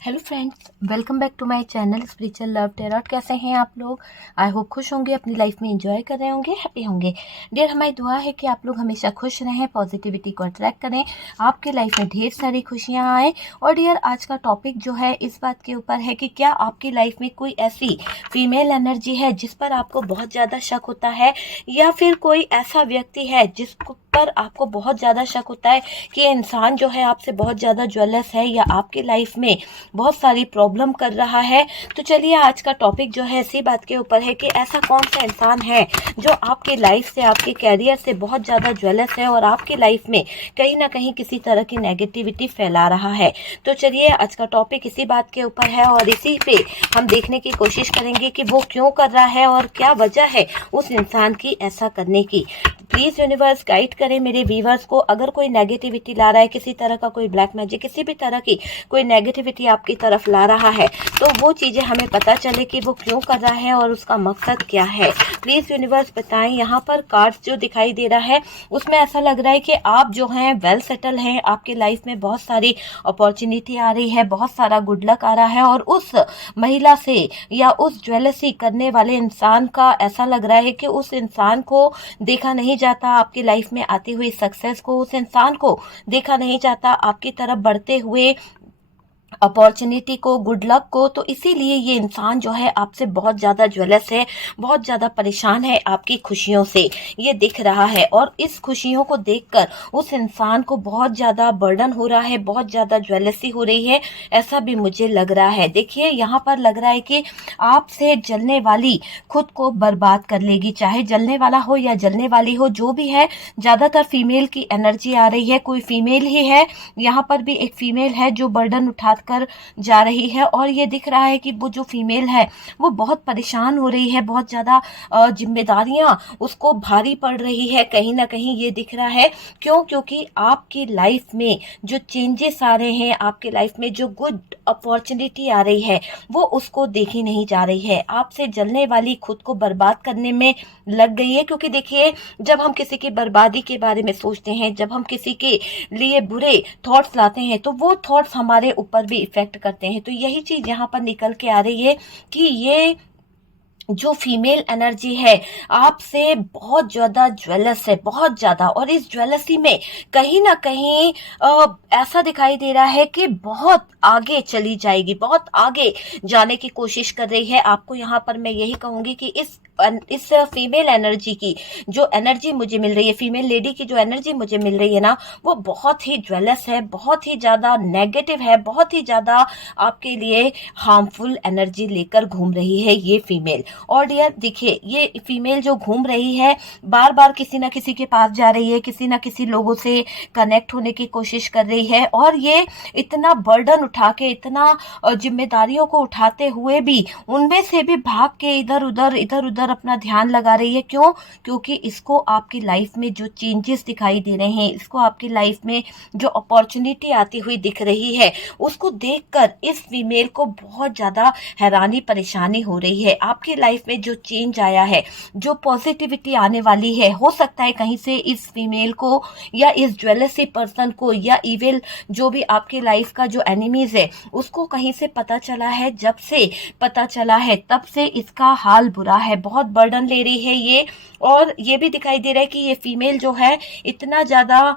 Hello friends, welcome back to my channel spiritual love tarot. कैसे हैं आप लोग? आई होप खुश होंगे, अपनी लाइफ में एंजॉय कर रहे होंगे, हैप्पी होंगे। डियर, हमारी दुआ है कि आप लोग हमेशा खुश रहें, पॉजिटिविटी को अट्रैक्ट करें, आपके लाइफ में ढेर सारी खुशियां आए। और डियर, आज का टॉपिक जो है इस बात के ऊपर है कि क्या आपकी लाइफ में कोई ऐसी फीमेल एनर्जी है जिस पर आपको बहुत ज़्यादा शक होता है, या फिर कोई ऐसा व्यक्ति है जिस पर आपको बहुत ज़्यादा शक होता है कि ये इंसान जो है आपसे बहुत ज़्यादा ज्वेलस है या आपकी लाइफ में बहुत सारी प्रॉब्लम कर रहा है। तो चलिए, आज का टॉपिक जो है इसी बात के ऊपर है कि ऐसा कौन सा इंसान है जो आपकी लाइफ से, आपके कैरियर से बहुत ज़्यादा ज्वेलस है और आपकी लाइफ में कहीं ना कहीं किसी तरह की नेगेटिविटी फैला रहा है। तो चलिए, आज का टॉपिक इसी बात के ऊपर है और इसी पे हम देखने की कोशिश करेंगे कि वो क्यों कर रहा है और क्या वजह है उस इंसान की ऐसा करने की। प्लीज़ यूनिवर्स गाइड करें मेरे व्यूवर्स को। अगर कोई नेगेटिविटी ला रहा है, किसी तरह का कोई ब्लैक मैजिक, किसी भी तरह की कोई नेगेटिविटी आपकी तरफ ला रहा है, तो वो चीज़ें हमें पता चले कि वो क्यों कर रहा है और उसका मकसद क्या है। प्लीज़ यूनिवर्स बताएं। यहाँ पर कार्ड्स जो दिखाई दे रहा है उसमें ऐसा लग रहा है कि आप जो हैं वेल सेटल हैं, आपके लाइफ में बहुत सारी अपॉर्चुनिटी आ रही है, बहुत सारा गुड लक आ रहा है, और उस महिला से या उस ज्वेलसी करने वाले इंसान का ऐसा लग रहा है कि उस इंसान को देखा नहीं जाता, आपकी लाइफ में आती हुई सक्सेस को, उस इंसान को देखा नहीं जाता आपकी तरफ बढ़ते हुए अपॉर्चुनिटी को, गुड लक को। तो इसीलिए ये इंसान जो है आपसे बहुत ज़्यादा ज्वेलस है, बहुत ज़्यादा परेशान है आपकी खुशियों से, ये दिख रहा है। और इस खुशियों को देखकर उस इंसान को बहुत ज़्यादा बर्डन हो रहा है, बहुत ज़्यादा ज्वेलसी हो रही है, ऐसा भी मुझे लग रहा है। देखिए, यहाँ पर लग रहा है कि आपसे जलने वाली खुद को बर्बाद कर लेगी, चाहे जलने वाला हो या जलने वाली हो, जो भी है। ज़्यादातर फीमेल की एनर्जी आ रही है, कोई फीमेल ही है। यहाँ पर भी एक फीमेल है जो बर्डन उठा कर जा रही है, और ये दिख रहा है कि वो जो फीमेल है वो बहुत परेशान हो रही है, बहुत ज़्यादा जिम्मेदारियां उसको भारी पड़ रही है, कहीं ना कहीं ये दिख रहा है। क्यों? क्योंकि आपकी लाइफ में जो चेंजेस आ रहे हैं, आपके लाइफ में जो गुड अपॉर्चुनिटी आ रही है, वो उसको देखी नहीं जा रही है, आपसे जलने वाली खुद को बर्बाद करने में लग गई है। क्योंकि देखिए, जब हम किसी की बर्बादी के बारे में सोचते हैं, जब हम किसी के लिए बुरे थॉट्स लाते हैं, तो वो थॉट्स हमारे ऊपर भी इफेक्ट करते हैं। तो यही चीज यहाँ पर निकल के आ रही है कि ये जो फीमेल एनर्जी है आपसे बहुत ज्यादा ज्वेलस है, बहुत ज्यादा। और इस ज्वेलसी में कहीं ना कहीं ऐसा दिखाई दे रहा है कि बहुत आगे चली जाएगी, बहुत आगे जाने की कोशिश कर रही है। आपको यहाँ पर मैं यही कहूंगी कि इस फीमेल एनर्जी की जो एनर्जी मुझे मिल रही है, फीमेल लेडी की जो एनर्जी मुझे मिल रही है ना, वो बहुत ही ज्वेलस है, बहुत ही ज्यादा नेगेटिव है, बहुत ही ज्यादा आपके लिए हार्मफुल एनर्जी लेकर घूम रही है ये फीमेल। और डियर देखिए, ये फीमेल जो घूम रही है, बार बार किसी ना किसी के पास जा रही है, किसी ना किसी लोगों से कनेक्ट होने की कोशिश कर रही है, और ये इतना बर्डन उठा के, इतना जिम्मेदारियों को उठाते हुए भी उनमें से भी भाग के इधर उधर अपना ध्यान लगा रही है। क्यों? क्योंकि इसको आपकी लाइफ में जो चेंजेस दिखाई दे रहे हैं, इसको आपकी लाइफ में जो अपॉर्चुनिटी आती हुई दिख रही है, उसको देखकर इस फीमेल को बहुत ज्यादा हैरानी परेशानी हो रही है। आपकी लाइफ में जो चेंज आया है, जो पॉजिटिविटी आने वाली है, हो सकता है कहीं से इस फीमेल को या इस ज्वेलसी पर्सन को या इविल जो भी आपकी लाइफ का जो एनिमीज है, उसको कहीं से पता चला है। जब से पता चला है तब से इसका हाल बुरा है, बहुत बर्डन ले रही है ये। और ये भी दिखाई दे रहा है कि ये फीमेल जो है इतना ज्यादा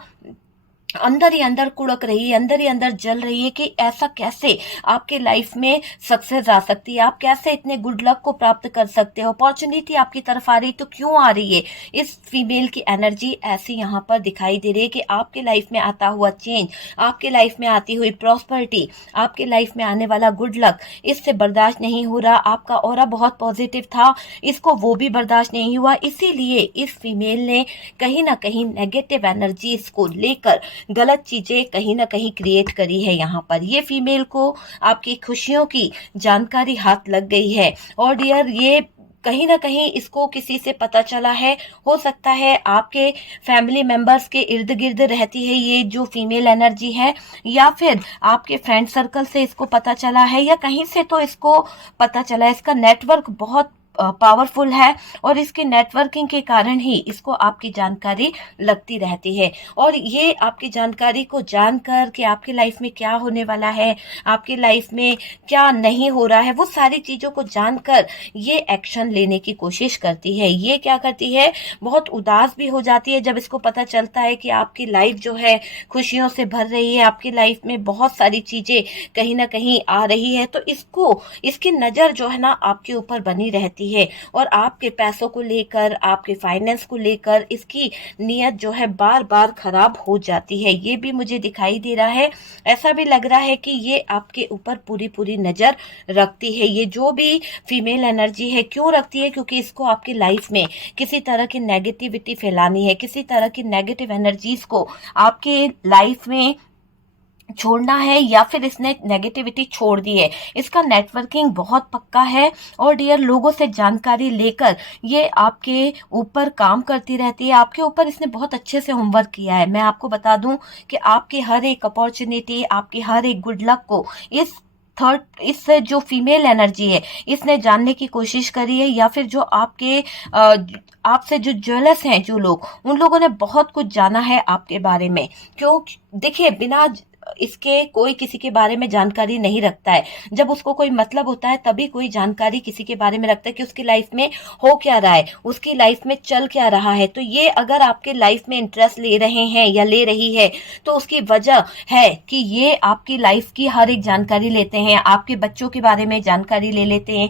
अंदर ही अंदर कुड़क रही है, अंदर ही अंदर जल रही है कि ऐसा कैसे आपके लाइफ में सक्सेस आ सकती है, आप कैसे इतने गुड लक को प्राप्त कर सकते हो, अपॉर्चुनिटी आपकी तरफ आ रही तो क्यों आ रही है। इस फीमेल की एनर्जी ऐसी यहाँ पर दिखाई दे रही है कि आपके लाइफ में आता हुआ चेंज, आपके लाइफ में आती हुई प्रॉस्पेरिटी, आपके लाइफ में आने वाला गुड लक, इससे बर्दाश्त नहीं हो रहा। आपका ऑरा बहुत पॉजिटिव था, इसको वो भी बर्दाश्त नहीं हुआ, इसीलिए इस फीमेल ने कहीं ना कहीं नेगेटिव एनर्जी को लेकर गलत चीजें कहीं ना कहीं क्रिएट करी है। यहाँ पर ये फीमेल को आपकी खुशियों की जानकारी हाथ लग गई है। और डियर, ये कहीं ना कहीं इसको किसी से पता चला है, हो सकता है आपके फैमिली मेंबर्स के इर्द गिर्द रहती है ये जो फीमेल एनर्जी है, या फिर आपके फ्रेंड सर्कल से इसको पता चला है, या कहीं से तो इसको पता चला है। इसका नेटवर्क बहुत पावरफुल है और इसकी नेटवर्किंग के कारण ही इसको आपकी जानकारी लगती रहती है। और ये आपकी जानकारी को जानकर कि आपकी लाइफ में क्या होने वाला है, आपकी लाइफ में क्या नहीं हो रहा है, वो सारी चीज़ों को जानकर ये एक्शन लेने की कोशिश करती है। ये क्या करती है, बहुत उदास भी हो जाती है जब इसको पता चलता है कि आपकी लाइफ जो है खुशियों से भर रही है, आपकी लाइफ में बहुत सारी चीज़ें कहीं ना कहीं आ रही है। तो इसकी नज़र जो है ना आपके ऊपर बनी रहती है और आपके पैसों को लेकर, आपके फाइनेंस को लेकर इसकी नीयत जो है बार बार खराब हो जाती है। ये भी मुझे दिखाई दे रहा है। ऐसा भी लग रहा है कि ये आपके ऊपर पूरी पूरी नज़र रखती है। ये जो भी फीमेल एनर्जी है, क्यों रखती है, क्योंकि इसको आपकी लाइफ में किसी तरह की नेगेटिविटी फैलानी है, किसी तरह की नेगेटिव एनर्जीज को आपके लाइफ में छोड़ना है, या फिर इसने नेगेटिविटी छोड़ दी है। इसका नेटवर्किंग बहुत पक्का है और डियर, लोगों से जानकारी लेकर ये आपके ऊपर काम करती रहती है। आपके ऊपर इसने बहुत अच्छे से होमवर्क किया है। मैं आपको बता दूं कि आपकी हर एक अपॉर्चुनिटी, आपकी हर एक गुड लक को इस जो फीमेल एनर्जी है इसने जानने की कोशिश करी है, या फिर जो आपसे जो ज्वेलर्स हैं जो लोग, उन लोगों ने बहुत कुछ जाना है आपके बारे में। क्यों? देखिए, बिना इसके कोई किसी के बारे में जानकारी नहीं रखता है। जब उसको कोई मतलब होता है तभी कोई जानकारी किसी के बारे में रखता है कि उसकी लाइफ में हो क्या रहा है, उसकी लाइफ में चल क्या रहा है। तो ये अगर आपके लाइफ में इंटरेस्ट ले रहे हैं या ले रही है तो उसकी वजह है कि ये आपकी लाइफ की हर एक जानकारी लेते हैं, आपके बच्चों के बारे में जानकारी ले लेते हैं,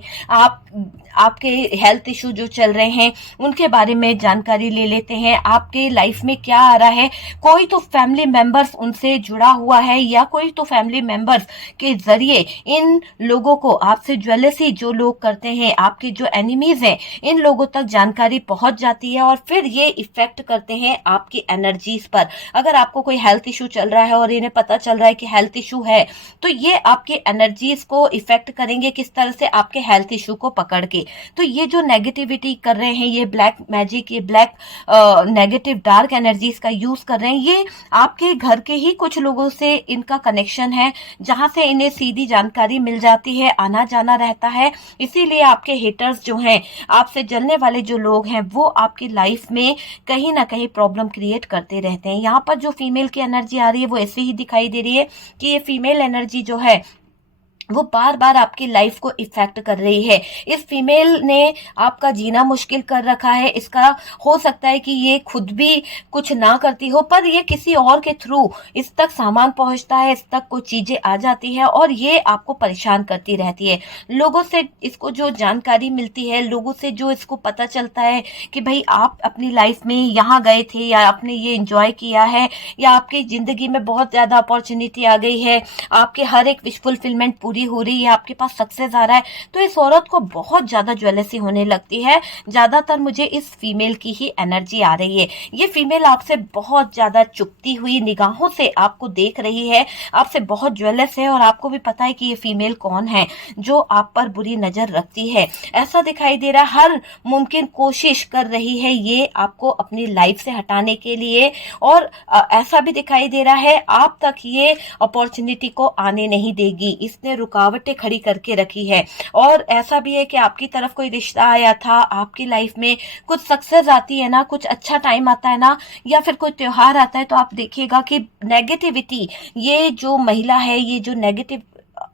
आपके हेल्थ इशू जो चल रहे हैं उनके बारे में जानकारी ले लेते हैं, आपके लाइफ में क्या आ रहा है। कोई तो फैमिली मेंबर्स उनसे जुड़ा हुआ है, या कोई तो फैमिली मेंबर्स के जरिए इन लोगों को, आपसे ज्वेलसी जो लोग करते हैं, आपके जो एनिमीज हैं, इन लोगों तक जानकारी पहुंच जाती है और फिर ये इफेक्ट करते हैं आपकी एनर्जीज पर। अगर आपको कोई हेल्थ इशू चल रहा है और इन्हें पता चल रहा है कि हेल्थ इशू है, तो ये आपकी एनर्जीज को इफेक्ट करेंगे किस तरह से, आपके हेल्थ इशू को पकड़ के। तो ये जो नेगेटिविटी कर रहे हैं, ये ब्लैक मैजिक, ये ब्लैक नेगेटिव डार्क एनर्जीज का यूज कर रहे हैं, ये आपके घर के ही कुछ लोगों से इनका कनेक्शन है, जहां से इन्हें सीधी जानकारी मिल जाती है, आना जाना रहता है। इसीलिए आपके हेटर्स जो हैं, आपसे जलने वाले जो लोग हैं, वो आपकी लाइफ में कहीं ना कहीं प्रॉब्लम क्रिएट करते रहते हैं। यहाँ पर जो फीमेल की एनर्जी आ रही है वो ऐसे ही दिखाई दे रही है कि ये फीमेल एनर्जी जो है वो बार बार आपकी लाइफ को इफेक्ट कर रही है। इस फीमेल ने आपका जीना मुश्किल कर रखा है। इसका हो सकता है कि ये खुद भी कुछ ना करती हो, पर ये किसी और के थ्रू इस तक सामान पहुंचता है, इस तक कोई चीजें आ जाती है और ये आपको परेशान करती रहती है। लोगों से इसको जो जानकारी मिलती है, लोगों से जो इसको पता चलता है कि भाई आप अपनी लाइफ में यहाँ गए थे, या आपने ये एंजॉय किया है, या आपकी जिंदगी में बहुत ज्यादा अपॉर्चुनिटी आ गई है, आपके हर एक विश फुलफिलमेंट पूरी हो रही है, आपके पास सक्सेस आ रहा है, तो इस औरत को बहुत ज्यादा ज्वेलसी होने लगती है। ज्यादातर मुझे इस फीमेल की ही एनर्जी आ रही है। ये फीमेल आपसे बहुत ज्यादा चुपती हुई निगाहों से आपको देख रही है, आपसे बहुत ज्वेलस है और आपको भी पता है कि ये फीमेल कौन है जो आप पर बुरी नजर रखती है। ऐसा दिखाई दे रहा है, हर मुमकिन कोशिश कर रही है ये आपको अपनी लाइफ से हटाने के लिए, और ऐसा भी दिखाई दे रहा है आप तक ये अपॉर्चुनिटी को आने नहीं देगी। इसने रुकावटें खड़ी करके रखी है। और ऐसा भी है कि आपकी तरफ कोई रिश्ता आया था, आपकी लाइफ में कुछ सक्सेस आती है ना, कुछ अच्छा टाइम आता है ना, या फिर कोई त्योहार आता है, तो आप देखिएगा कि नेगेटिविटी, ये जो महिला है, ये जो नेगेटिव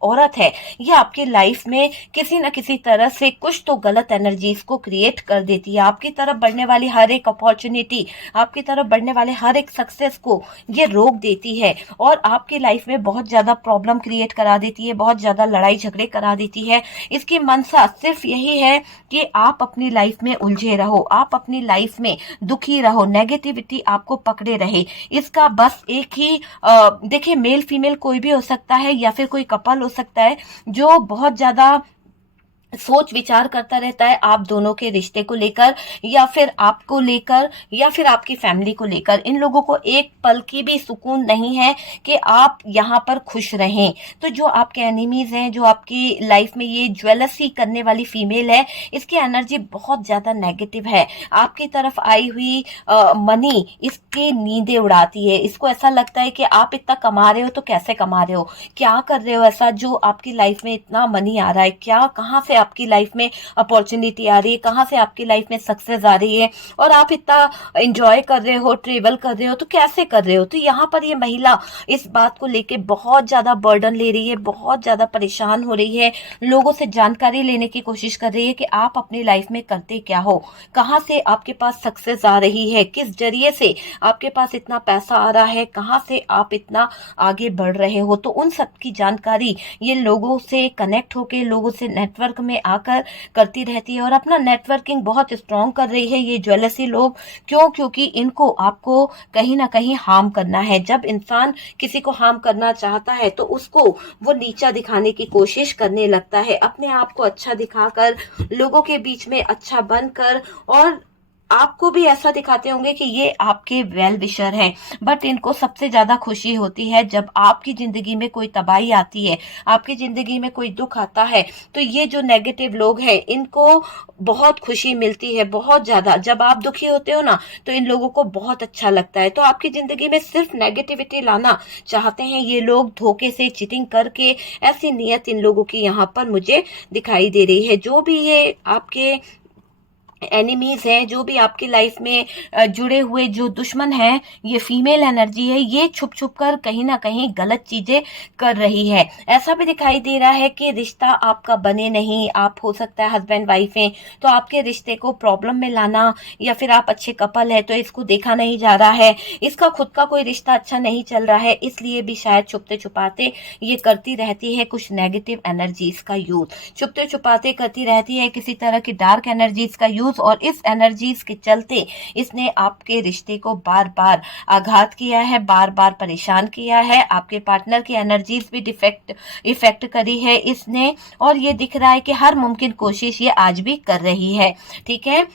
औरत है, ये आपकी लाइफ में किसी न किसी तरह से कुछ तो गलत एनर्जीज को क्रिएट कर देती है। आपकी तरफ बढ़ने वाली हर एक अपॉर्चुनिटी, आपकी तरफ बढ़ने वाले हर एक सक्सेस को ये रोक देती है और आपकी लाइफ में बहुत ज्यादा प्रॉब्लम क्रिएट करा देती है, बहुत ज्यादा लड़ाई झगड़े करा देती है। इसकी मंशा सिर्फ यही है कि आप अपनी लाइफ में उलझे रहो, आप अपनी लाइफ में दुखी रहो, नेगेटिविटी आपको पकड़े रहे। इसका बस एक ही देखिए, मेल फीमेल कोई भी हो सकता है, या फिर कोई कपल हो सकता है जो बहुत ज्यादा सोच विचार करता रहता है आप दोनों के रिश्ते को लेकर, या फिर आपको लेकर, या फिर आपकी फैमिली को लेकर। इन लोगों को एक पल की भी सुकून नहीं है कि आप यहाँ पर खुश रहें। तो जो आपके एनिमीज हैं, जो आपकी लाइफ में ये ज्वेलसी करने वाली फीमेल है, इसकी एनर्जी बहुत ज्यादा नेगेटिव है। आपकी तरफ आई हुई मनी इसकी नींदें उड़ाती है। इसको ऐसा लगता है कि आप इतना कमा रहे हो तो कैसे कमा रहे हो, क्या कर रहे हो ऐसा जो आपकी लाइफ में इतना मनी आ रहा है, क्या कहाँ से आपकी लाइफ में अपॉर्चुनिटी आ रही है, कहाँ से आपकी लाइफ में सक्सेस आ रही है, और आप इतना एंजॉय कर रहे हो, ट्रेवल कर रहे हो, तो कैसे कर रहे हो। तो यहाँ पर ये महिला इस बात को लेके बहुत ज्यादा बर्डन ले रही है, बहुत ज्यादा परेशान हो रही है, लोगों से जानकारी लेने की कोशिश कर रही है कि आप अपनी लाइफ में करते क्या हो, कहाँ से आपके पास सक्सेस आ रही है, किस जरिए से आपके पास इतना पैसा आ रहा है, कहाँ से आप इतना आगे बढ़ रहे हो। तो उन सब की जानकारी ये लोगों से कनेक्ट होके, लोगों से नेटवर्क में आकर करती रहती है, और अपना नेटवर्किंग बहुत स्ट्रॉन्ग कर रही है ये ज्वेलसी लोग। क्यों? क्योंकि इनको आपको कहीं ना कहीं हार्म करना है। जब इंसान किसी को हार्म करना चाहता है तो उसको वो नीचा दिखाने की कोशिश करने लगता है, अपने आप को अच्छा दिखाकर, लोगों के बीच में अच्छा बनकर, और आपको भी ऐसा दिखाते होंगे कि ये आपके वेल विशर हैं। बट इनको सबसे ज्यादा खुशी होती है जब आपकी जिंदगी में कोई तबाही आती है, आपकी जिंदगी में कोई दुख आता है, तो ये जो नेगेटिव लोग हैं इनको बहुत खुशी मिलती है, बहुत ज्यादा। जब आप दुखी होते हो ना, तो इन लोगों को बहुत अच्छा लगता है। तो आपकी जिंदगी में सिर्फ नेगेटिविटी लाना चाहते हैं ये लोग, धोखे से, चीटिंग करके। ऐसी नीयत इन लोगों की यहाँ पर मुझे दिखाई दे रही है। जो भी ये आपके एनिमीज हैं, जो भी आपकी लाइफ में जुड़े हुए जो दुश्मन हैं, ये फीमेल एनर्जी है, ये छुप छुप कर कहीं ना कहीं गलत चीजें कर रही है। ऐसा भी दिखाई दे रहा है कि रिश्ता आपका बने नहीं, आप हो सकता है हस्बैंड वाइफ हैं, तो आपके रिश्ते को प्रॉब्लम में लाना, या फिर आप अच्छे कपल है तो इसको देखा नहीं जा रहा है, इसका खुद का कोई रिश्ता अच्छा नहीं चल रहा है, इसलिए भी शायद छुपते छुपाते ये करती रहती है कुछ नेगेटिव एनर्जीज का यूज, छुपते छुपाते करती रहती है किसी तरह की डार्क एनर्जीज का यूज। और इस एनर्जीज के चलते इसने आपके रिश्ते को बार बार आघात किया है, बार बार परेशान किया है, आपके पार्टनर की एनर्जीज भी इफेक्ट करी है इसने। और ये दिख रहा है कि हर मुमकिन कोशिश ये आज भी कर रही है, ठीक है,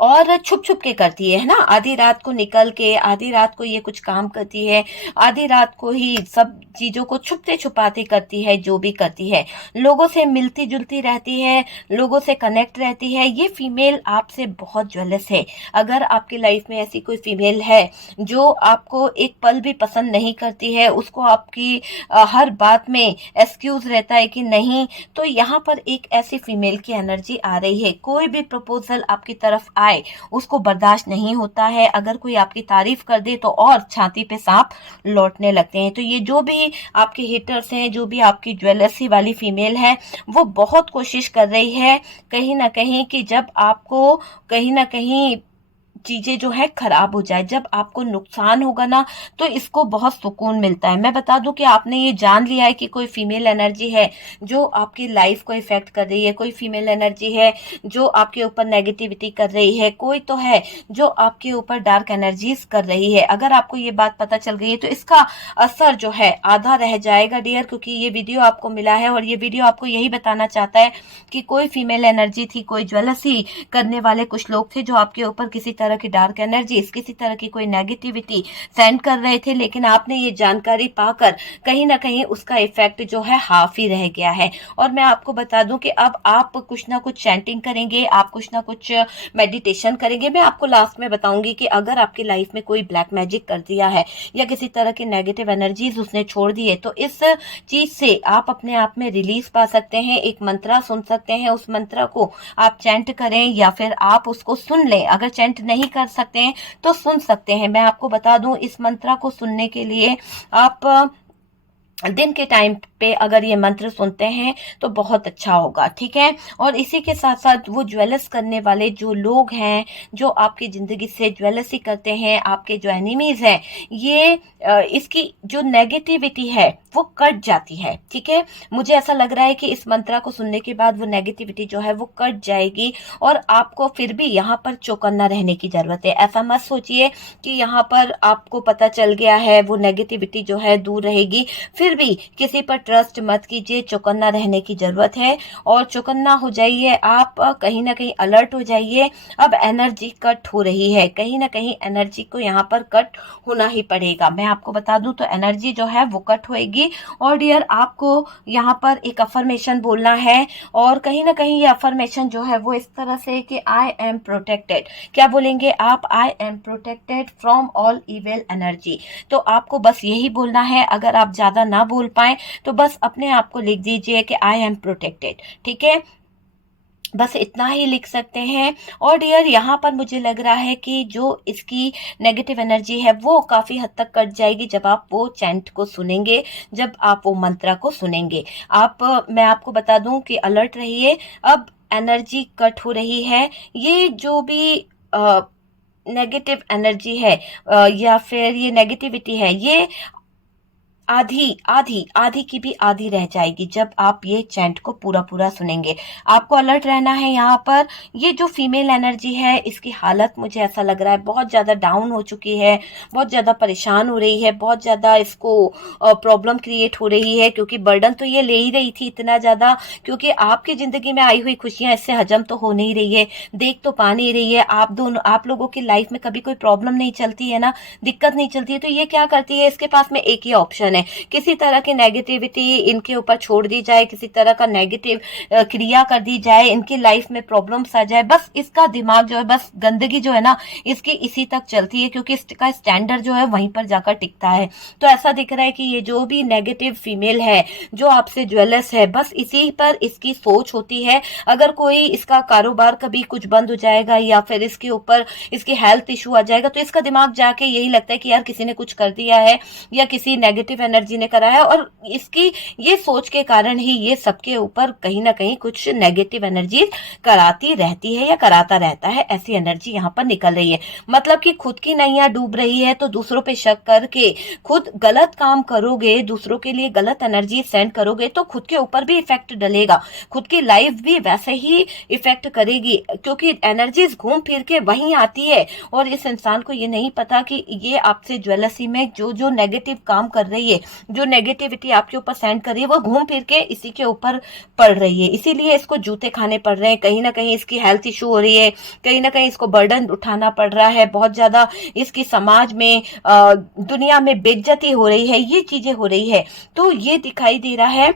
और छुप छुप के करती है ना। आधी रात को निकल के, आधी रात को ये कुछ काम करती है, आधी रात को ही सब चीजों को छुपते छुपाते करती है, जो भी करती है। लोगों से मिलती जुलती रहती है, लोगों से कनेक्ट रहती है। ये फीमेल आपसे बहुत ज्वेलस है। अगर आपकी लाइफ में ऐसी कोई फीमेल है जो आपको एक पल भी पसंद नहीं करती है, उसको आपकी हर बात में एक्सक्यूज रहता है कि नहीं, तो यहाँ पर एक ऐसी फीमेल की एनर्जी आ रही है। कोई भी प्रपोजल आपकी तरफ आए उसको बर्दाश्त नहीं होता है। अगर कोई आपकी तारीफ कर दे तो और छाती पे सांप लौटने लगते हैं। तो ये जो भी आपके हिटर्स हैं, जो भी आपकी ज्वेलसी वाली फीमेल है, वो बहुत कोशिश कर रही है कहीं ना कहीं कि जब आपको कहीं ना कहीं चीजें जो है खराब हो जाए, जब आपको नुकसान होगा ना, तो इसको बहुत सुकून मिलता है। मैं बता दूं कि आपने ये जान लिया है कि कोई फीमेल एनर्जी है जो आपकी लाइफ को इफेक्ट कर रही है, कोई फीमेल एनर्जी है जो आपके ऊपर नेगेटिविटी कर रही है, कोई तो है जो आपके ऊपर डार्क एनर्जीज कर रही है। अगर आपको ये बात पता चल गई है तो इसका असर जो है आधा रह जाएगा डियर, क्योंकि ये वीडियो आपको मिला है और ये वीडियो आपको यही बताना चाहता है कि कोई फीमेल एनर्जी थी, कोई ज्वेलसी करने वाले कुछ लोग थे जो आपके ऊपर किसी तरह की डार्क एनर्जी, किसी तरह की कोई नेगेटिविटी सेंड कर रहे थे, लेकिन आपने ये जानकारी पाकर कहीं ना कहीं उसका इफेक्ट जो है हाफ ही रह गया है। और मैं आपको बता दूं कि अब आप कुछ ना कुछ चैंटिंग करेंगे, आप कुछ ना कुछ मेडिटेशन करेंगे। मैं आपको लास्ट में बताऊंगी कि अगर आपकी लाइफ में कोई ब्लैक मैजिक कर दिया है या किसी तरह की नेगेटिव एनर्जीज उसने छोड़ दी है, तो इस चीज से आप अपने आप में रिलीज पा सकते हैं। एक मंत्रा सुन सकते हैं, उस मंत्रा को आप चैंट करें या फिर आप उसको सुन लें। अगर चैंट नहीं कर सकते हैं तो सुन सकते हैं। मैं आपको बता दूं, इस मंत्र को सुनने के लिए आप दिन के टाइम पे अगर ये मंत्र सुनते हैं तो बहुत अच्छा होगा, ठीक है। और इसी के साथ साथ वो ज्वेलस करने वाले जो लोग हैं, जो आपकी जिंदगी से ज्वेलसी करते हैं, आपके जो एनिमीज हैं, ये इसकी जो नेगेटिविटी है वो कट जाती है, ठीक है। मुझे ऐसा लग रहा है कि इस मंत्र को सुनने के बाद वो नेगेटिविटी जो है वो कट जाएगी और आपको फिर भी यहाँ पर चौकन्ना रहने की जरूरत है। ऐसा मत सोचिए कि यहाँ पर आपको पता चल गया है, वो नेगेटिविटी जो है दूर रहेगी। फिर भी किसी पर ट्रस्ट मत कीजिए, चौकन्ना रहने की जरूरत है और चौकन्ना हो जाइए, आप कहीं ना कहीं अलर्ट हो जाइए। अब एनर्जी कट हो रही है, कहीं ना कहीं एनर्जी को यहाँ पर कट होना ही पड़ेगा। मैं आपको बता दूं तो एनर्जी जो है वो कट होएगी। और डियर, आपको यहाँ पर एक अफर्मेशन बोलना है और कहीं ना कहीं ये अफर्मेशन जो है वो इस तरह से कि आई एम प्रोटेक्टेड। क्या बोलेंगे आप? I am protected from all evil energy. तो आपको बस यही बोलना है। अगर आप ज्यादा ना बोल पाए तो बस अपने आप को लिख दीजिए कि आई एम प्रोटेक्टेड। ठीक है, बस इतना ही लिख सकते हैं। और डियर यहाँ पर मुझे लग रहा है कि जो इसकी नेगेटिव एनर्जी है वो काफ़ी हद तक कट जाएगी जब आप वो चैंट को सुनेंगे, जब आप वो मंत्रा को सुनेंगे। मैं आपको बता दूं कि अलर्ट रहिए, अब एनर्जी कट हो रही है। ये जो भी नेगेटिव एनर्जी है या फिर ये नेगेटिविटी है, ये आधी आधी आधी की भी आधी रह जाएगी जब आप ये चैंट को पूरा पूरा सुनेंगे। आपको अलर्ट रहना है यहाँ पर। ये जो फीमेल एनर्जी है इसकी हालत मुझे ऐसा लग रहा है बहुत ज़्यादा डाउन हो चुकी है, बहुत ज़्यादा परेशान हो रही है, बहुत ज़्यादा इसको प्रॉब्लम क्रिएट हो रही है, क्योंकि बर्डन तो ये ले ही रही थी इतना ज़्यादा, क्योंकि आपकी ज़िंदगी में आई हुई खुशियाँ इससे हजम तो हो नहीं रही है, देख तो पा नहीं रही है। आप लोगों की लाइफ में कभी कोई प्रॉब्लम नहीं चलती है ना, दिक्कत नहीं चलती है, तो ये क्या करती है, इसके पास में एक ही ऑप्शन है, किसी तरह की नेगेटिविटी इनके ऊपर छोड़ दी जाए, किसी तरह का नेगेटिव क्रिया कर दी जाए, इनकी लाइफ में प्रॉब्लम्स आ जाए, बस इसका दिमाग जो है, बस गंदगी जो है ना इसकी इसी तक चलती है, क्योंकि इसका स्टैंडर्ड जो है वहीं पर जाकर टिकता है। तो ऐसा दिख रहा है कि ये जो भी नेगेटिव फीमेल है जो आपसे ज्वेलस है, बस इसी पर इसकी सोच होती है। अगर कोई इसका कारोबार कभी कुछ बंद हो जाएगा या फिर इसके ऊपर इसकी हेल्थ इशू आ जाएगा, तो इसका दिमाग जाके यही लगता है कि यार किसी ने कुछ कर दिया है या किसी नेगेटिव एनर्जी ने करा है, और इसकी ये सोच के कारण ही ये सबके ऊपर कहीं ना कहीं कुछ नेगेटिव एनर्जी कराती रहती है या कराता रहता है। ऐसी एनर्जी यहाँ पर निकल रही है, मतलब कि खुद की नैया डूब रही है तो दूसरों पे शक करके खुद गलत काम करोगे, दूसरों के लिए गलत एनर्जी सेंड करोगे तो खुद के ऊपर भी इफेक्ट डलेगा, खुद की लाइफ भी वैसे ही इफेक्ट करेगी, क्योंकि एनर्जीज घूम फिर के वहीं आती है। और इस इंसान को ये नहीं पता कि ये आपसे ज्वेलसी में जो जो नेगेटिव काम कर रही है, जो नेगेटिविटी आपके ऊपर सेंड कर रही है, वो घूम फिर के इसी के ऊपर पड़ रही है, इसीलिए इसको जूते खाने पड़ रहे हैं। कहीं ना कहीं इसकी हेल्थ इशू हो रही है, कहीं ना कहीं इसको बर्डन उठाना पड़ रहा है, बहुत ज्यादा इसकी समाज में दुनिया में बेइज्जती हो रही है, ये चीजें हो रही है। तो ये दिखाई दे रहा है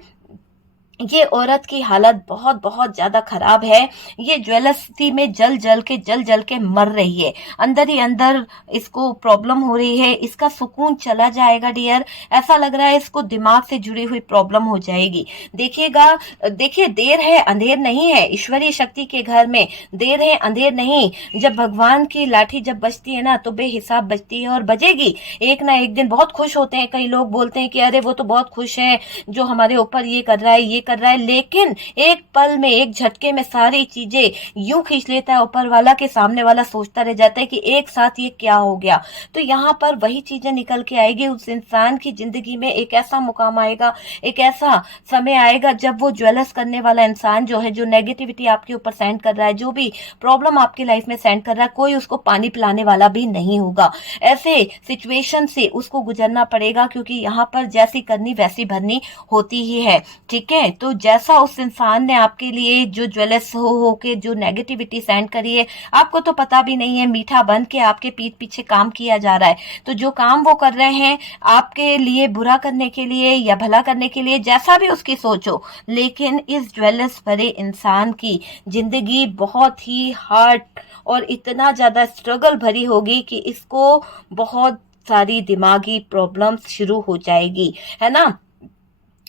ये औरत की हालत बहुत बहुत ज्यादा खराब है। ये ज्वेलसी में जल जल के मर रही है, अंदर ही अंदर इसको प्रॉब्लम हो रही है, इसका सुकून चला जाएगा डियर। ऐसा लग रहा है इसको दिमाग से जुड़ी हुई प्रॉब्लम हो जाएगी। देखिए देर है अंधेर नहीं है, ईश्वरीय शक्ति के घर में देर है अंधेर नहीं। जब भगवान की लाठी जब बजती है ना तो बेहिसाब बजती है और बजेगी एक ना एक दिन। बहुत खुश होते हैं कई लोग, बोलते हैं कि अरे वो तो बहुत खुश है जो हमारे ऊपर ये कर रहा है ये कर रहा है, लेकिन एक पल में एक झटके में सारी चीजें यूं खींच लेता है ऊपर वाला के सामने वाला सोचता रह जाता है कि एक साथ ये क्या हो गया। तो यहाँ पर वही चीजें निकल के आएगी। उस इंसान की जिंदगी में एक ऐसा मुकाम आएगा, एक ऐसा समय आएगा जब वो ज्वेलस करने वाला इंसान जो है, जो नेगेटिविटी आपके ऊपर सेंड कर रहा है, जो भी प्रॉब्लम आपकी लाइफ में सेंड कर रहा है, कोई उसको पानी पिलाने वाला भी नहीं होगा। ऐसे सिचुएशन से उसको गुजरना पड़ेगा, क्योंकि यहाँ पर जैसी करनी वैसी भरनी होती ही है। ठीक है, तो जैसा उस इंसान ने आपके लिए जो ज्वेलस हो के जो नेगेटिविटी सेंड करी है, आपको तो पता भी नहीं है, मीठा बन के आपके पीठ पीछे काम किया जा रहा है। तो जो काम वो कर रहे हैं आपके लिए बुरा करने के लिए या भला करने के लिए, जैसा भी उसकी सोच हो, लेकिन इस ज्वेलस भरे इंसान की जिंदगी बहुत ही हार्ड और इतना ज्यादा स्ट्रगल भरी होगी कि इसको बहुत सारी दिमागी प्रॉब्लम्स शुरू हो जाएगी, है ना,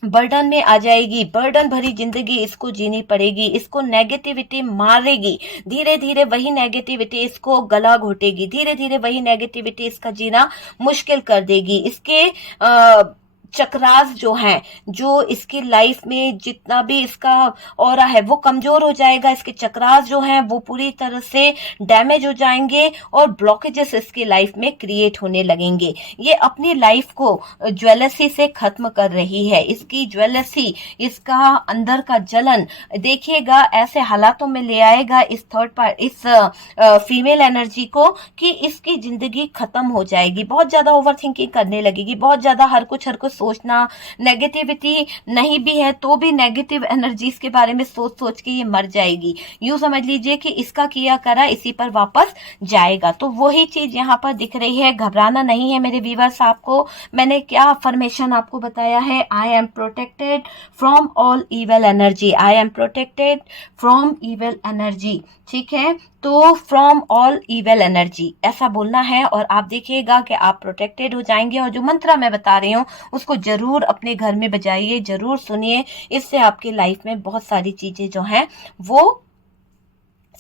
बर्डन में आ जाएगी। बर्डन भरी जिंदगी इसको जीनी पड़ेगी, इसको नेगेटिविटी मारेगी, धीरे धीरे वही नेगेटिविटी इसको गला घोटेगी, धीरे धीरे वही नेगेटिविटी इसका जीना मुश्किल कर देगी। इसके चक्रास जो हैं, जो इसकी लाइफ में जितना भी इसका ऑरा है वो कमजोर हो जाएगा, इसके चक्रास जो हैं वो पूरी तरह से डैमेज हो जाएंगे और ब्लॉकेजेस इसकी लाइफ में क्रिएट होने लगेंगे। ये अपनी लाइफ को ज्वेलसी से खत्म कर रही है। इसकी ज्वेलसी, इसका अंदर का जलन देखिएगा ऐसे हालातों में ले आएगा इस थर्ड पार्ट, इस फीमेल एनर्जी को, कि इसकी जिंदगी खत्म हो जाएगी। बहुत ज्यादा ओवर थिंकिंग करने लगेगी, बहुत ज्यादा हर कुछ सोचना, नेगेटिविटी नहीं भी है तो भी नेगेटिव एनर्जीज के बारे में सोच सोच के ये मर जाएगी। यूं समझ लीजिए कि इसका किया करा इसी पर वापस जाएगा। तो वही चीज यहाँ पर दिख रही है। घबराना नहीं है मेरे व्यूअर्स। आपको मैंने क्या अफर्मेशन आपको बताया है, I am protected from all evil energy, I am protected from evil energy. ठीक है, तो फ्रॉम ऑल इविल एनर्जी ऐसा बोलना है और आप देखिएगा कि आप प्रोटेक्टेड हो जाएंगे। और जो मंत्र मैं बता रही हूँ उस उसको जरूर अपने घर में बजाइए, जरूर सुनिए। इससे आपके लाइफ में बहुत सारी चीजें जो हैं वो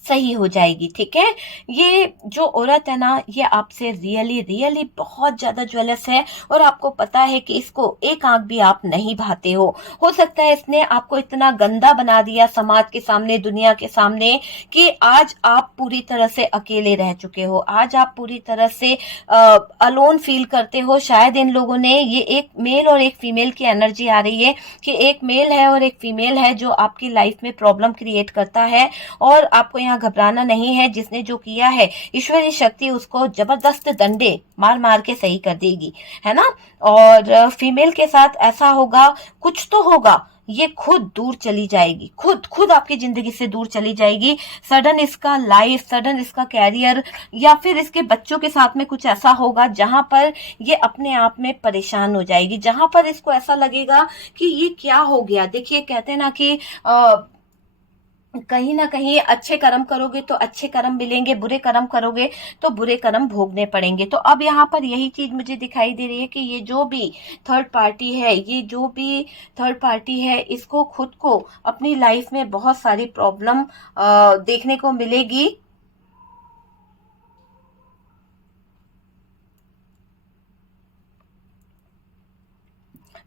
सही हो जाएगी। ठीक है, ये जो औरत है ना, ये आपसे रियली रियली बहुत ज्यादा ज्वेलस है, और आपको पता है कि इसको एक आंख भी आप नहीं भाते हो सकता है इसने आपको इतना गंदा बना दिया समाज के सामने, दुनिया के सामने, कि आज आप पूरी तरह से अकेले रह चुके हो, आज आप पूरी तरह से अलोन फील करते हो। शायद इन लोगों ने, ये एक मेल और एक फीमेल की एनर्जी आ रही है कि एक मेल है और एक फीमेल है जो आपकी लाइफ में प्रॉब्लम क्रिएट करता है, और आपको यहाँ घबराना नहीं है। जिसने जो किया है, ईश्वरीय शक्ति उसको जबरदस्त डंडे मार मार के सही कर देगी, है ना। और फीमेल के साथ ऐसा होगा, कुछ तो होगा, ये खुद दूर चली जाएगी, खुद खुद आपकी जिंदगी से दूर चली जाएगी। सडन इसका लाइफ, सडन इसका कैरियर, या फिर इसके बच्चों के साथ में कुछ ऐसा होगा जहां पर ये अपने आप में परेशान हो जाएगी, जहां पर इसको ऐसा लगेगा कि ये क्या हो गया। देखिए, कहते हैं ना कि कहीं ना कहीं अच्छे कर्म करोगे तो अच्छे कर्म मिलेंगे, बुरे कर्म करोगे तो बुरे कर्म भोगने पड़ेंगे। तो अब यहाँ पर यही चीज मुझे दिखाई दे रही है कि ये जो भी थर्ड पार्टी है, ये जो भी थर्ड पार्टी है, इसको खुद को अपनी लाइफ में बहुत सारी प्रॉब्लम देखने को मिलेगी।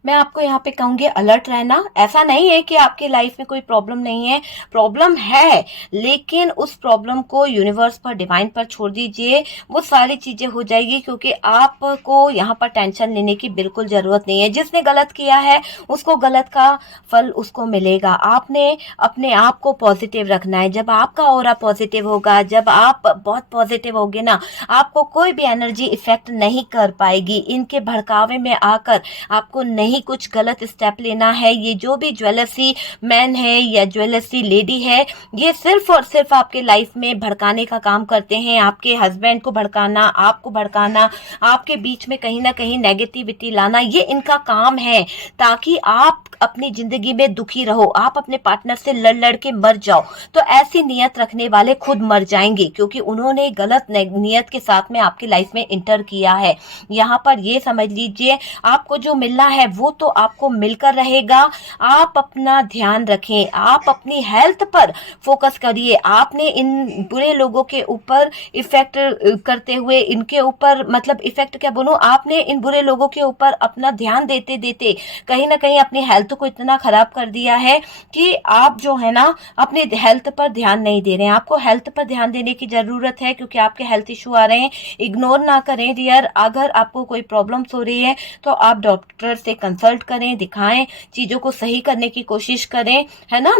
मैं आपको यहाँ पे कहूंगी अलर्ट रहना। ऐसा नहीं है कि आपकी लाइफ में कोई प्रॉब्लम नहीं है, प्रॉब्लम है, लेकिन उस प्रॉब्लम को यूनिवर्स पर, डिवाइन पर छोड़ दीजिए, वो सारी चीजें हो जाएगी। क्योंकि आपको यहाँ पर टेंशन लेने की बिल्कुल जरूरत नहीं है। जिसने गलत किया है उसको गलत का फल उसको मिलेगा। आपने अपने आप को पॉजिटिव रखना है। जब आपका ऑरा पॉजिटिव होगा, जब आप बहुत पॉजिटिव होगे ना, आपको कोई भी एनर्जी इफेक्ट नहीं कर पाएगी। इनके भड़कावे में आकर आपको नहीं कुछ गलत स्टेप लेना है। ये जो भी ज्वेलसी मैन है या ज्वेलसी लेडी है, ये सिर्फ और सिर्फ आपके लाइफ में भड़काने का काम करते हैं। आपके हस्बैंड को भड़काना, आपको भड़काना, आपके बीच में कहीं ना कहीं नेगेटिविटी लाना, ये इनका काम है, ताकि आप अपनी जिंदगी में दुखी रहो, आप अपने पार्टनर से लड़ लड़ के मर जाओ। तो ऐसी नियत रखने वाले खुद मर जाएंगे, क्योंकि उन्होंने गलत नियत के साथ में आपकी लाइफ में इंटर किया है। यहाँ पर ये समझ लीजिए, आपको जो मिलना है वो तो आपको मिलकर रहेगा। आप अपना ध्यान रखें, आप अपनी हेल्थ पर फोकस करिए। आपने इन बुरे लोगों के ऊपर इफेक्ट करते हुए, इनके ऊपर, मतलब इफेक्ट क्या बोलूं, आपने इन बुरे लोगों के ऊपर अपना ध्यान देते देते कहीं ना कहीं अपनी हेल्थ को इतना खराब कर दिया है कि आप जो है ना, अपनी हेल्थ पर ध्यान नहीं दे रहे हैं। आपको हेल्थ पर ध्यान देने की जरूरत है, क्योंकि आपके हेल्थ इशू आ रहे हैं। इग्नोर ना करें डियर। अगर आपको कोई प्रॉब्लम्स हो रही है तो आप डॉक्टर से कंसल्ट करें, दिखाएं, चीजों को सही करने की कोशिश करें, है ना।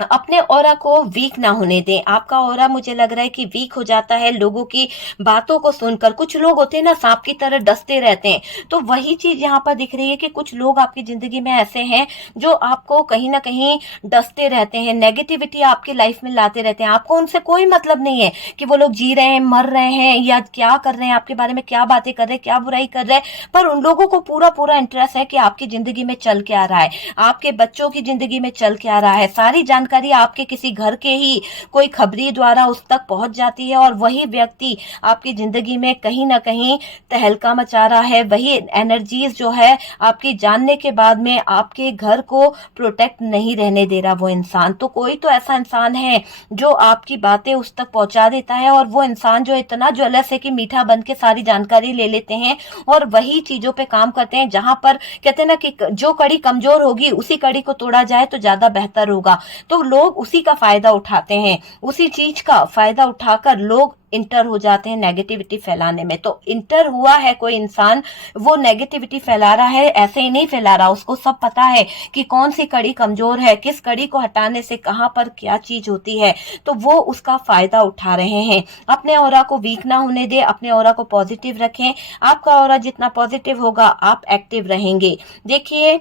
अपने ऑरा को वीक ना होने दें। आपका ऑरा मुझे लग रहा है कि वीक हो जाता है लोगों की बातों को सुनकर। कुछ लोग होते हैं ना, सांप की तरह डसते रहते हैं, तो वही चीज यहाँ पर दिख रही है कि कुछ लोग आपकी जिंदगी में ऐसे हैं जो आपको कहीं ना कहीं डसते रहते हैं, नेगेटिविटी आपकी लाइफ में लाते रहते हैं। आपको उनसे कोई मतलब नहीं है कि वो लोग जी रहे हैं, मर रहे हैं, या क्या कर रहे हैं, आपके बारे में क्या बातें कर रहे हैं, क्या बुराई कर रहे हैं, पर उन लोगों को पूरा पूरा इंटरेस्ट है कि आपकी जिंदगी में चल क्या रहा है, आपके बच्चों की जिंदगी में चल क्या रहा है। सारी जानकारी आपके किसी घर के ही कोई खबरी द्वारा उस तक पहुंच जाती है, और वही व्यक्ति आपकी जिंदगी में कहीं ना कहीं तहलका मचा रहा है। वही एनर्जीज जो है आपकी जानने के बाद में आपके घर को प्रोटेक्ट नहीं रहने दे रहा वो इंसान। तो कोई तो ऐसा इंसान है जो आपकी बातें उस तक पहुंचा देता है, और वो इंसान जो इतना ज्वेलस है कि मीठा बन के सारी जानकारी ले लेते हैं और वही चीजों पे काम करते हैं। जहां पर कहते हैं ना कि जो कड़ी कमजोर होगी उसी कड़ी को तोड़ा जाए तो ज्यादा बेहतर होगा। तो लोग उसी का फायदा उठाते हैं, उसी चीज का फायदा उठाकर लोग इंटर हो जाते हैं नेगेटिविटी फैलाने में। तो इंटर हुआ है कोई इंसान, वो नेगेटिविटी फैला रहा है, ऐसे ही नहीं फैला रहा, उसको सब पता है कि कौन सी कड़ी कमजोर है, किस कड़ी को हटाने से कहां पर क्या चीज होती है, तो वो उसका फायदा उठा रहे हैं। अपने ऑरा को वीक ना होने दे, अपने ऑरा को पॉजिटिव रखें। आपका ऑरा जितना पॉजिटिव होगा आप एक्टिव रहेंगे। देखिए,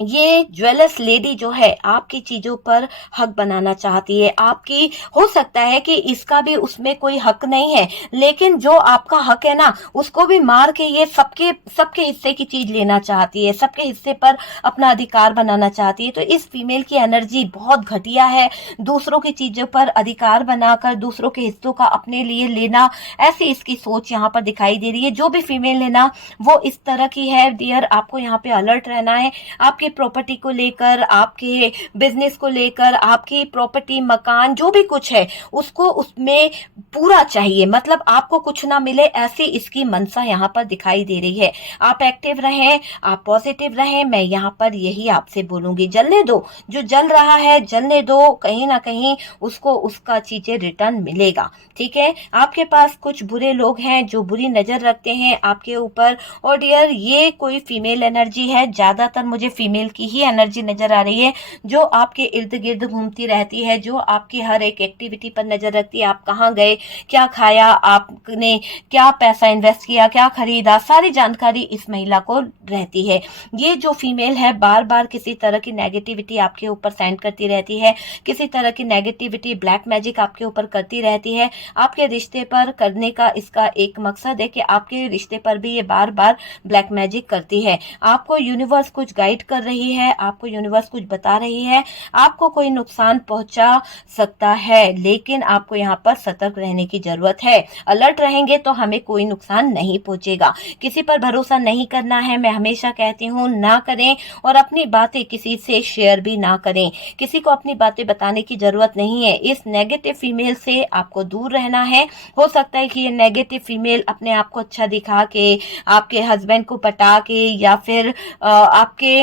ये ज्वेलर्स लेडी जो है आपकी चीजों पर हक बनाना चाहती है। आपकी हो सकता है कि इसका भी उसमें कोई हक नहीं है, लेकिन जो आपका हक है ना उसको भी मार के ये सबके सबके हिस्से की चीज लेना चाहती है, सबके हिस्से पर अपना अधिकार बनाना चाहती है। तो इस फीमेल की एनर्जी बहुत घटिया है। दूसरों की चीजों पर अधिकार बनाकर दूसरों के हिस्सों का अपने लिए लेना, ऐसी इसकी सोच यहाँ पर दिखाई दे रही है। जो भी फीमेल है ना वो इस तरह की है डियर, आपको यहाँ पे अलर्ट रहना है। आपकी प्रॉपर्टी को लेकर, आपके बिजनेस को लेकर, आपकी प्रॉपर्टी, मकान, जो भी कुछ है उसको उसमें पूरा चाहिए, मतलब आपको कुछ ना मिले, ऐसी इसकी मंशा यहाँ पर दिखाई दे रही है। आप एक्टिव रहें, आप पॉजिटिव रहें, मैं यहाँ पर यही आपसे बोलूंगी। जलने दो, जो जल रहा है जलने दो, कहीं ना कहीं उसको उसका चीजें रिटर्न मिलेगा। ठीक है, आपके पास कुछ बुरे लोग हैं जो बुरी नजर रखते हैं आपके ऊपर। और डियर ये कोई फीमेल एनर्जी है, ज्यादातर मुझे फीमेल की ही एनर्जी नजर आ रही है, जो आपके इर्द गिर्द घूमती रहती है, जो आपकी हर एक एक्टिविटी पर नजर रखती है। आप कहाँ गए, क्या खाया, आपने क्या पैसा इन्वेस्ट किया, क्या खरीदा, सारी जानकारी इस महिला को रहती है। ये जो फीमेल है बार बार किसी तरह की नेगेटिविटी आपके ऊपर सेंड करती रहती है, किसी तरह की नेगेटिविटी, ब्लैक मैजिक आपके ऊपर करती रहती है। आपके रिश्ते पर करने का इसका एक मकसद है कि आपके रिश्ते पर भी ये बार बार ब्लैक मैजिक करती है। आपको यूनिवर्स कुछ गाइड कर रही है, आपको यूनिवर्स कुछ बता रही है, आपको कोई नुकसान पहुंचा सकता है, लेकिन आपको यहाँ पर सतर्क रहने की जरूरत है। अलर्ट रहेंगे तो हमें कोई नुकसान नहीं पहुंचेगा। किसी पर भरोसा नहीं करना है, मैं हमेशा कहती हूँ ना करें, और अपनी बातें किसी से शेयर भी ना करें। किसी को अपनी बातें बताने की जरूरत नहीं है। इस नेगेटिव फीमेल से आपको दूर रहना है। हो सकता है कि ये नेगेटिव फीमेल अपने आप को अच्छा दिखा के, आपके हस्बैंड को पटा के, या फिर आपके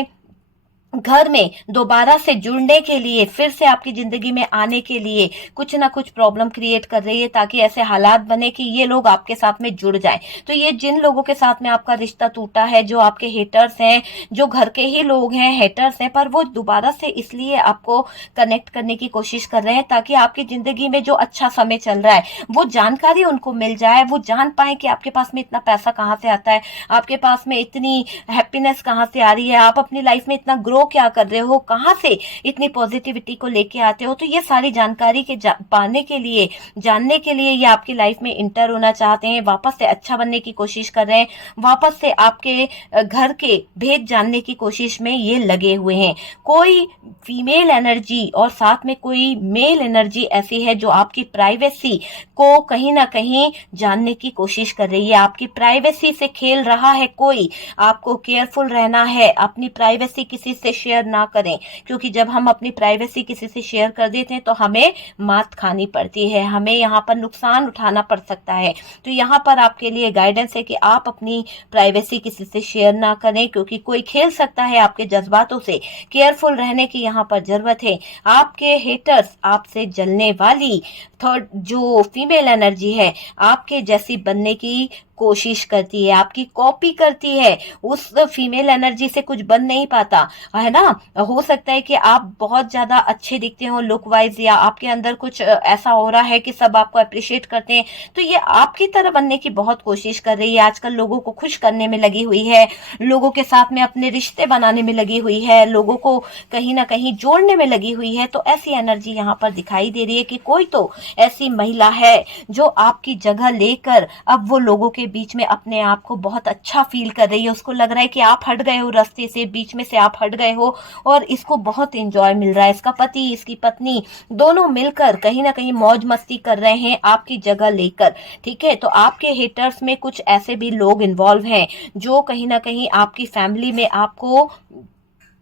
घर में दोबारा से जुड़ने के लिए, फिर से आपकी जिंदगी में आने के लिए कुछ ना कुछ प्रॉब्लम क्रिएट कर रही है, ताकि ऐसे हालात बने कि ये लोग आपके साथ में जुड़ जाएं। तो ये जिन लोगों के साथ में आपका रिश्ता टूटा है, जो आपके हेटर्स हैं, जो घर के ही लोग हैं, हेटर्स हैं, पर वो दोबारा से इसलिए आपको कनेक्ट करने की कोशिश कर रहे हैं ताकि आपकी जिंदगी में जो अच्छा समय चल रहा है वो जानकारी उनको मिल जाए, वो जान पाए कि आपके पास में इतना पैसा कहाँ से आता है, आपके पास में इतनी हैप्पीनेस कहाँ से आ रही है, आप अपनी लाइफ में इतना ग्रो क्या कर रहे हो, कहां से इतनी पॉजिटिविटी को लेके आते हो। तो ये सारी जानकारी के पाने के लिए, जानने के लिए ये आपकी लाइफ में इंटर होना चाहते हैं, वापस से अच्छा बनने की कोशिश कर रहे हैं, वापस से आपके घर के भेद जानने की कोशिश में ये लगे हुए हैं। कोई फीमेल एनर्जी और साथ में कोई मेल एनर्जी ऐसी है जो आपकी प्राइवेसी को कहीं ना कहीं जानने की कोशिश कर रही है, आपकी प्राइवेसी से खेल रहा है कोई। आपको केयरफुल रहना है, अपनी प्राइवेसी किसी से शेयर ना करें, क्योंकि जब हम अपनी प्राइवेसी किसी से शेयर कर देते हैं तो हमें मात खानी पड़ती है, हमें यहाँ पर नुकसान उठाना पड़ सकता है। तो यहाँ पर आपके लिए गाइडेंस है कि आप अपनी प्राइवेसी किसी से शेयर ना करें, क्योंकि कोई खेल सकता है आपके जज्बातों से। केयरफुल रहने की यहाँ पर जरूरत है। आपके हेटर्स, आपसे जलने वाली थर्ड जो फीमेल एनर्जी है, आपके जैसी बनने की कोशिश करती है, आपकी कॉपी करती है। उस फीमेल एनर्जी से कुछ बन नहीं पाता है ना। हो सकता है कि आप बहुत ज्यादा अच्छे दिखते हो लुक वाइज, या आपके अंदर कुछ ऐसा हो रहा है कि सब आपको अप्रिशिएट करते हैं, तो ये आपकी तरह बनने की बहुत कोशिश कर रही है। आजकल लोगों को खुश करने में लगी हुई है, लोगों के साथ में अपने रिश्ते बनाने में लगी हुई है, लोगों को कहीं ना कहीं जोड़ने में लगी हुई है। तो ऐसी एनर्जी यहाँ पर दिखाई दे रही है कि कोई तो ऐसी महिला है जो आपकी जगह लेकर अब वो लोगों के बीच में अपने आप को बहुत अच्छा फील कर रही है। उसको लग रहा है कि आप हट गए हो रास्ते से, बीच में से आप हट गए हो, और इसको बहुत एंजॉय मिल रहा है। इसका पति, इसकी पत्नी दोनों मिलकर कहीं ना कहीं मौज मस्ती कर रहे हैं आपकी जगह लेकर। ठीक है, तो आपके हेटर्स में कुछ ऐसे भी लोग इन्वॉल्व हैं जो कहीं ना कहीं आपकी फैमिली में आपको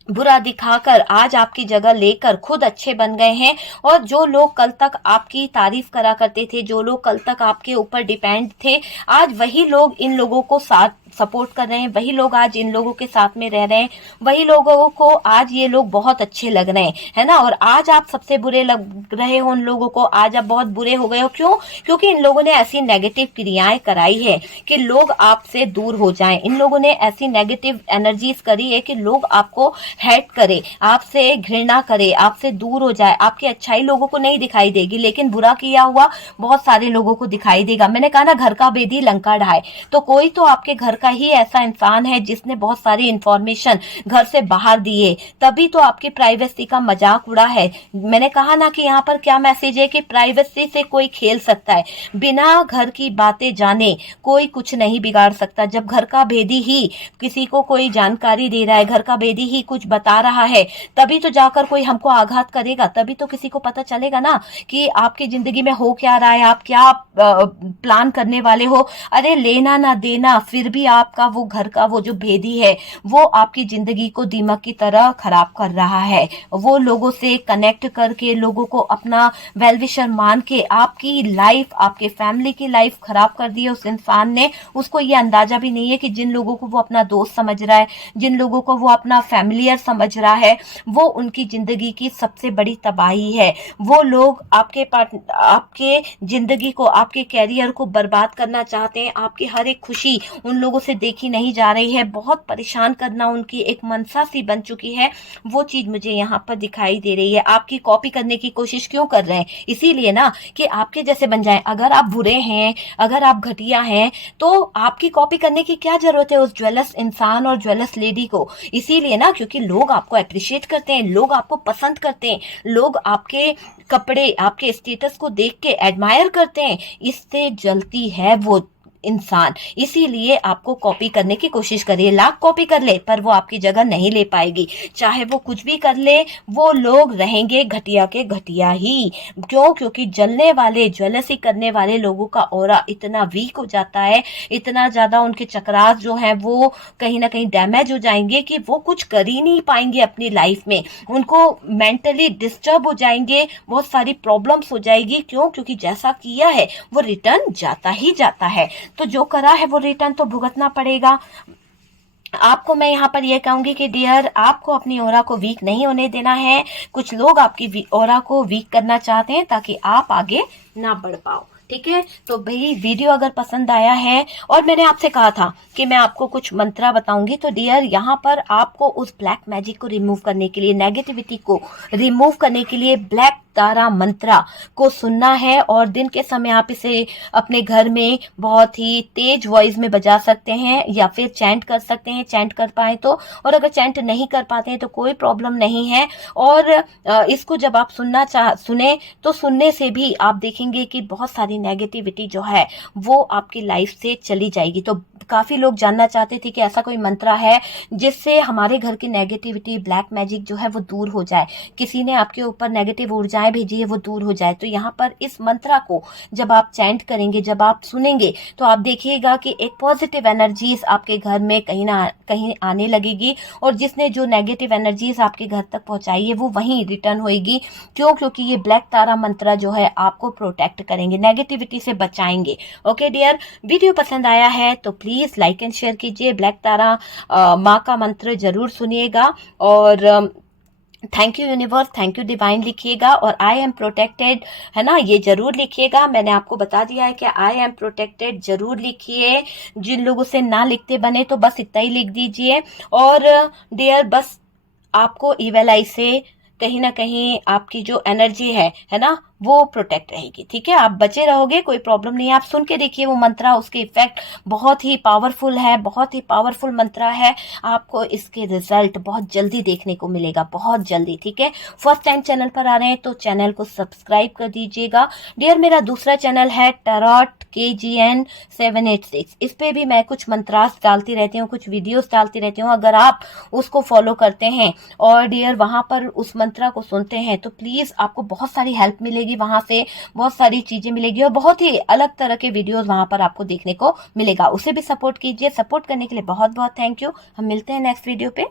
बुरा दिखाकर आज आपकी जगह लेकर खुद अच्छे बन गए हैं। और जो लोग कल तक आपकी तारीफ करा करते थे, जो लोग कल तक आपके ऊपर डिपेंड थे, आज वही लोग इन लोगों को साथ सपोर्ट कर रहे हैं, वही लोग आज इन लोगों के साथ में रह रहे हैं, वही लोगों को आज ये लोग बहुत अच्छे लग रहे हैं, है ना। और आज आप सबसे बुरे लग रहे हो उन लोगों को, आज आप बहुत बुरे हो गए हो। क्यों? क्योंकि इन लोगों ने ऐसी नेगेटिव क्रियाएं कराई है कि लोग आपसे दूर हो जाएं। इन लोगों ने ऐसी नेगेटिव एनर्जीज करी है कि लोग आपको हेट करे, आपसे घृणा करे, आपसे दूर हो जाए। आपकी अच्छाई लोगों को नहीं दिखाई देगी, लेकिन बुरा किया हुआ बहुत सारे लोगों को दिखाई देगा। मैंने कहा ना, घर का बेदी लंका ढाए, तो कोई तो आपके घर का ही ऐसा इंसान है जिसने बहुत सारी इंफॉर्मेशन घर से बाहर दिए, तभी तो आपकी प्राइवेसी का मजाक उड़ा है। मैंने कहा ना कि यहाँ पर क्या मैसेज है कि प्राइवेसी से कोई खेल सकता है, बिना घर की बातें जाने कोई कुछ नहीं बिगाड़ सकता। जब घर का भेदी ही किसी को कोई जानकारी दे रहा है, घर का भेदी ही कुछ बता रहा है, तभी तो जाकर कोई हमको आघात करेगा, तभी तो किसी को पता चलेगा ना कि आपकी जिंदगी में हो क्या रहा है, आप क्या प्लान करने वाले हो। अरे लेना ना देना, फिर भी आपका वो घर का वो जो भेदी है वो आपकी जिंदगी को दीमक की तरह खराब कर रहा है। वो लोगों से कनेक्ट करके, लोगों को अपना वेल विशर मान के आपकी लाइफ, आपके फैमिली की लाइफ खराब कर दी है उस इंसान ने। उसको ये अंदाजा भी नहीं है कि जिन लोगों को वो अपना दोस्त समझ रहा है, जिन लोगों को वो अपना फैमिलियर समझ रहा है, वो उनकी जिंदगी की सबसे बड़ी तबाही है। वो लोग आपके जिंदगी को, आपके कैरियर को बर्बाद करना चाहते हैं। आपकी हर एक खुशी उन लोगों से देखी नहीं जा रही है, बहुत परेशान करना उनकी एक मनसा सी बन चुकी है। वो चीज मुझे यहाँ पर दिखाई दे रही है। आपकी कॉपी करने की कोशिश क्यों कर रहे हैं? इसीलिए ना कि आपके जैसे बन जाएं। अगर आप बुरे हैं, अगर आप घटिया हैं, तो आपकी कॉपी करने की क्या जरूरत है उस ज्वेलस इंसान और ज्वेलस लेडी को? इसीलिए ना, क्योंकि लोग आपको अप्रिशिएट करते हैं, लोग आपको पसंद करते हैं, लोग आपके कपड़े, आपके स्टेटस को देख के एडमायर करते हैं। इससे जलती है वो इंसान, इसीलिए आपको कॉपी करने की कोशिश करिए। लाख कॉपी कर ले पर वो आपकी जगह नहीं ले पाएगी। चाहे वो कुछ भी कर ले, वो लोग रहेंगे घटिया के घटिया ही। क्यों? क्योंकि जलने वाले, ज्वेलसी करने वाले लोगों का ऑरा इतना वीक हो जाता है, इतना ज्यादा उनके चक्रास जो है वो कहीं ना कहीं डैमेज हो जाएंगे कि वो कुछ कर ही नहीं पाएंगे अपनी लाइफ में। उनको मेंटली डिस्टर्ब हो जाएंगे, बहुत सारी प्रॉब्लम्स हो जाएगी। क्यों? क्योंकि जैसा किया है वो रिटर्न जाता ही जाता है। तो जो करा है वो रिटर्न तो भुगतना पड़ेगा। आपको मैं यहाँ पर यह कहूंगी कि डियर, आपको अपनी ऑरा को वीक नहीं होने देना है। कुछ लोग आपकी ऑरा को वीक करना चाहते हैं ताकि आप आगे ना बढ़ पाओ। ठीक है, तो भाई वीडियो अगर पसंद आया है, और मैंने आपसे कहा था कि मैं आपको कुछ मंत्रा बताऊंगी, तो डियर यहाँ पर आपको उस ब्लैक मैजिक को रिमूव करने के लिए, नेगेटिविटी को रिमूव करने के लिए ब्लैक तारा मंत्रा को सुनना है। और दिन के समय आप इसे अपने घर में बहुत ही तेज वॉइस में बजा सकते हैं या फिर चैंट कर सकते हैं, चैंट कर पाए तो। और अगर चैंट नहीं कर पाते हैं तो कोई प्रॉब्लम नहीं है। और इसको जब आप सुने तो सुनने से भी आप देखेंगे कि बहुत सारी नेगेटिविटी जो है वो आपकी लाइफ से चली जाएगी। तो काफी लोग जानना चाहते थे कि ऐसा कोई मंत्रा है जिससे हमारे घर की नेगेटिविटी, ब्लैक मैजिक जो है वो दूर हो जाए, किसी ने आपके ऊपर नेगेटिव ऊर्जाएं भेजी है वो दूर हो जाए। तो यहाँ पर इस मंत्रा को जब आप चैंट करेंगे, जब आप सुनेंगे, तो आप देखिएगा कि एक पॉजिटिव एनर्जीज आपके घर में कहीं ना कहीं आने लगेगी, और जिसने जो नेगेटिव एनर्जीज आपके घर तक पहुंचाई है वो वहीं रिटर्न होएगी। क्यों? क्योंकि ये ब्लैक तारा मंत्रा जो है आपको प्रोटेक्ट करेंगे, नेगेटिविटी से बचाएंगे। ओके डियर, वीडियो पसंद आया है तो प्लीज लाइक एंड शेयर कीजिए। ब्लैक तारा माँ का मंत्र जरूर सुनिएगा, और thank you universe, thank you divine लिखिएगा, और आई एम प्रोटेक्टेड है ना, ये जरूर लिखिएगा। मैंने आपको बता दिया है कि आई एम प्रोटेक्टेड जरूर लिखिए। जिन लोगों से ना लिखते बने तो बस इतना ही लिख दीजिए। और डियर, बस आपको इवेल आई से कहीं ना कहीं आपकी जो एनर्जी है ना, वो प्रोटेक्ट रहेगी। ठीक है, आप बचे रहोगे, कोई प्रॉब्लम नहीं है। आप सुन के देखिए वो मंत्रा, उसके इफेक्ट बहुत ही पावरफुल है, बहुत ही पावरफुल मंत्रा है। आपको इसके रिजल्ट बहुत जल्दी देखने को मिलेगा, बहुत जल्दी। ठीक है, फर्स्ट टाइम चैनल पर आ रहे हैं तो चैनल को सब्सक्राइब कर दीजिएगा। डियर, मेरा दूसरा चैनल है टैरोट KGN 786, इस पे भी मैं कुछ मंत्रास डालती रहती हूँ, कुछ वीडियोस डालती रहती हूँ। अगर आप उसको फॉलो करते हैं और डियर वहां पर उस मंत्रा को सुनते हैं तो प्लीज आपको बहुत सारी हेल्प मिलेगी, वहां से बहुत सारी चीजें मिलेगी, और बहुत ही अलग तरह के वीडियोस वहां पर आपको देखने को मिलेगा। उसे भी सपोर्ट कीजिए। सपोर्ट करने के लिए बहुत बहुत थैंक यू। हम मिलते हैं नेक्स्ट वीडियो पे।